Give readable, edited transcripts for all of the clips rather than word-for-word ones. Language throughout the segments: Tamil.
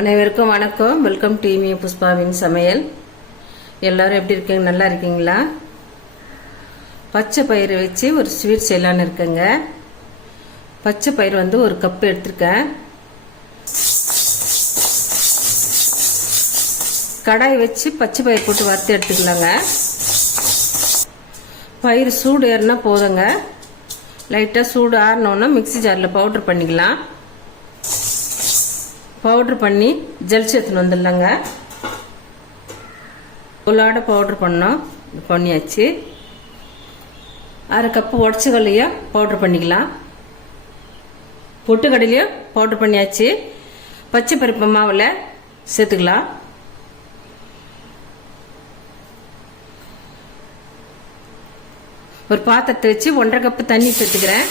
அனைவருக்கும் வணக்கம். வெல்கம் டு புஷ்பாவின் சமையல். எல்லாரும் எப்படி இருக்கீங்க? நல்லா இருக்கீங்களா? பச்சை பயிறு வச்சு ஒரு ஸ்வீட் செய்யலான்னு இருக்குங்க. பச்சை பயிறு ஒரு கப் எடுத்துருக்கேன். கடாய் வச்சு பச்சை பயிர் போட்டு வறுத்து எடுத்துக்கலாங்க. பயிர் சூடு ஏறினா போதுங்க. லைட்டாக சூடு ஆறினோன்னா மிக்சி ஜாரில் பவுட்ரு பண்ணிக்கலாம். பவுட்ரு பண்ணி ஜலிச்சு எடுத்துன்னு வந்துடலாங்க. உள்ளாட பவுட்ரு பண்ணியாச்சு. அரை கப்பு உடச்சக்கல்லையும் பவுட்ரு பண்ணிக்கலாம். பொட்டுக்கடலையும் பவுட்ரு பண்ணியாச்சு. பச்சை பருப்பு மாவில் சேர்த்துக்கலாம். ஒரு பாத்திரத்தை வச்சு 1.5 கப்பு தண்ணி சேர்த்துக்கிறேன்.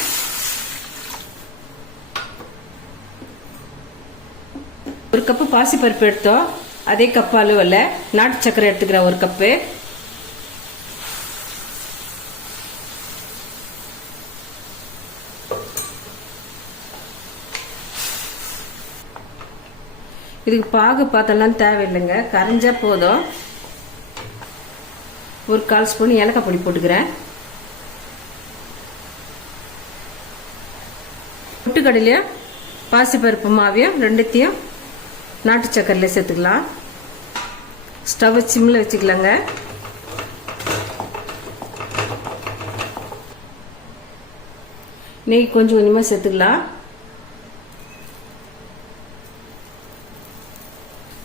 ஒரு கப்பு பாசிப்பருப்பு எடுத்தோம். அதே கப்பு அளவில் நாட்டு சர்க்கரை எடுத்துக்கிறேன். ஒரு கப்பு. இதுக்கு பாகு பார்த்தெல்லாம் தேவையில்லைங்க, கரைஞ்சா போதும். ஒரு 1/4 ஸ்பூன் ஏலக்காய் பொடி போட்டுக்கிறேன். பொட்டுக்கடலையும் பாசிப்பருப்பு மாவையும் ரெண்டுத்தையும் நாட்டு சர்க்கரையில் சேர்த்துக்கலாம். ஸ்டவ் சிம்மில் வச்சுக்கலாங்க. நெய் கொஞ்சம் கொஞ்சமாக சேர்த்துக்கலாம்.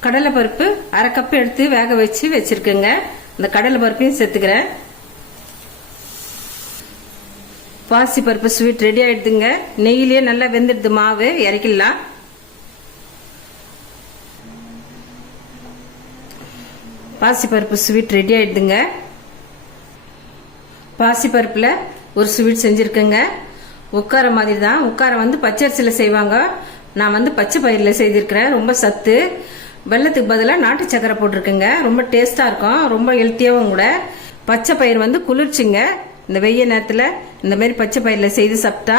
கடலை பருப்பு அரை கப்பு எடுத்து வேக வச்சிருக்கேங்க. இந்த கடலை பருப்பையும் சேர்த்துக்கிறேன். பாசி பருப்பு ஸ்வீட் ரெடி ஆயிடுதுங்க. நெய்யிலேயே நல்லா வெந்துடுது. மாவு இறக்கிடலாம். பாசிப்பருப்பு ஸ்வீட் ரெடி ஆயிடுதுங்க. பாசிப்பருப்பில் ஒரு ஸ்வீட் செஞ்சுருக்கேங்க. உட்கார மாதிரி தான். உட்கார பச்சரிசியில் செய்வாங்க. நான் பச்சை பயிரில் செய்திருக்கிறேன். ரொம்ப சத்து. வெல்லத்துக்கு பதிலாக நாட்டு சக்கரை போட்டிருக்கேங்க. ரொம்ப டேஸ்டாக இருக்கும். ரொம்ப ஹெல்த்தியாகவும் கூட. பச்சை பயிர் குளிர்ச்சிங்க. இந்த வெய்ய நேரத்தில் இந்த மாதிரி பச்சை பயிரில் செய்து சாப்பிட்டா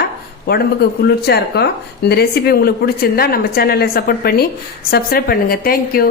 உடம்புக்கு குளிர்ச்சியாக இருக்கும். இந்த ரெசிபி உங்களுக்கு பிடிச்சிருந்தா நம்ம சேனலை சப்போர்ட் பண்ணி சப்ஸ்கிரைப் பண்ணுங்கள். தேங்க்யூ.